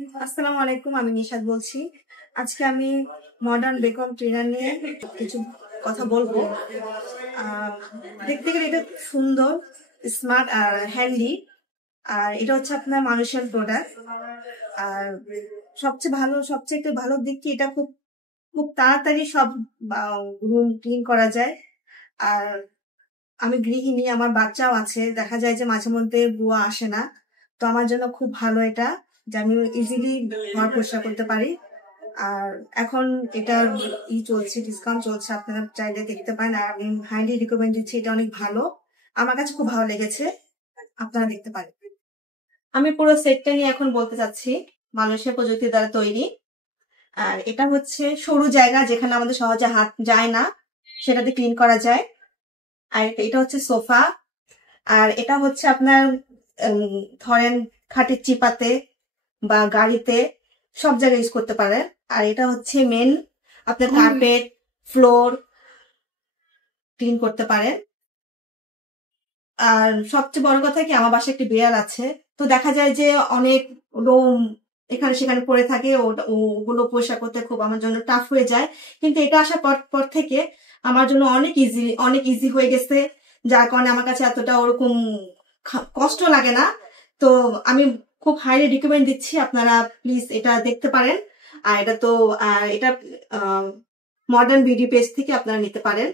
আসসালামু আলাইকুম, আমি নিশাদ বলছি। আজকে আমি মডার্ন বেকন ট্রেনার নিয়ে কিছু কথা বলবো। আহ, দেখতে গেলে এটা খুব সুন্দর, স্মার্ট আর হ্যান্ডি। আর এটা হচ্ছে আপনার মানুষের প্রোডাক্ট। আর সবচেয়ে একটা ভালো দিক কি, এটা খুব খুব তাড়াতাড়ি সব রুম ক্লিন করা যায়। আর আমি গৃহিণী, আমার বাচ্চাও আছে, দেখা যায় যে মাঝে মধ্যে বুয়া আসে না, তো আমার জন্য খুব ভালো এটা, যে আমি ইজিলি ঘর পরিষ্কার করতে পারি। আর এখন এটার চলছে, ডিসকাউন্ট চলছে, আপনারা চাইলে দেখতে পারেন। আর আমি হাইলি রিকমেন্ড দিচ্ছি, এটা অনেক ভালো, আমার কাছে খুব ভালো লেগেছে, আপনারা দেখতে পারেন। আমি পুরো সেটটা নিয়ে এখন বলতে চাচ্ছি। মানুষের প্রযুক্তি দ্বারা তৈরি। আর এটা হচ্ছে সরু জায়গা, যেখানে আমাদের সহজে হাত যায় না, সেটাতে ক্লিন করা যায়। আর এটা হচ্ছে সোফা। আর এটা হচ্ছে আপনার ধরেন খাটের চিপাতে বা গাড়িতে সব জায়গায় ইউজ করতে পারেন। আর এটা হচ্ছে মেন, আপনার কার্পেট, ফ্লোর ক্লিন করতে পারেন। আর সবচেয়ে বড় কথা কি, আমার বাসায় একটি বিড়াল আছে, তো দেখা যায় যে অনেক লোম এখানে সেখানে পড়ে থাকে, ওগুলো পরিষ্কার করতে খুব আমার জন্য টাফ হয়ে যায়। কিন্তু এটা আসার পর থেকে আমার জন্য অনেক ইজি হয়ে গেছে, যার কারণে আমার কাছে এতটা ওরকম কষ্ট লাগে না। তো আমি খুব হাইলি রিকমেন্ড দিচ্ছি, আপনারা প্লিজ এটা দেখতে পারেন। আর এটা মডার্ন বিউটি পেজ থেকে আপনারা নিতে পারেন।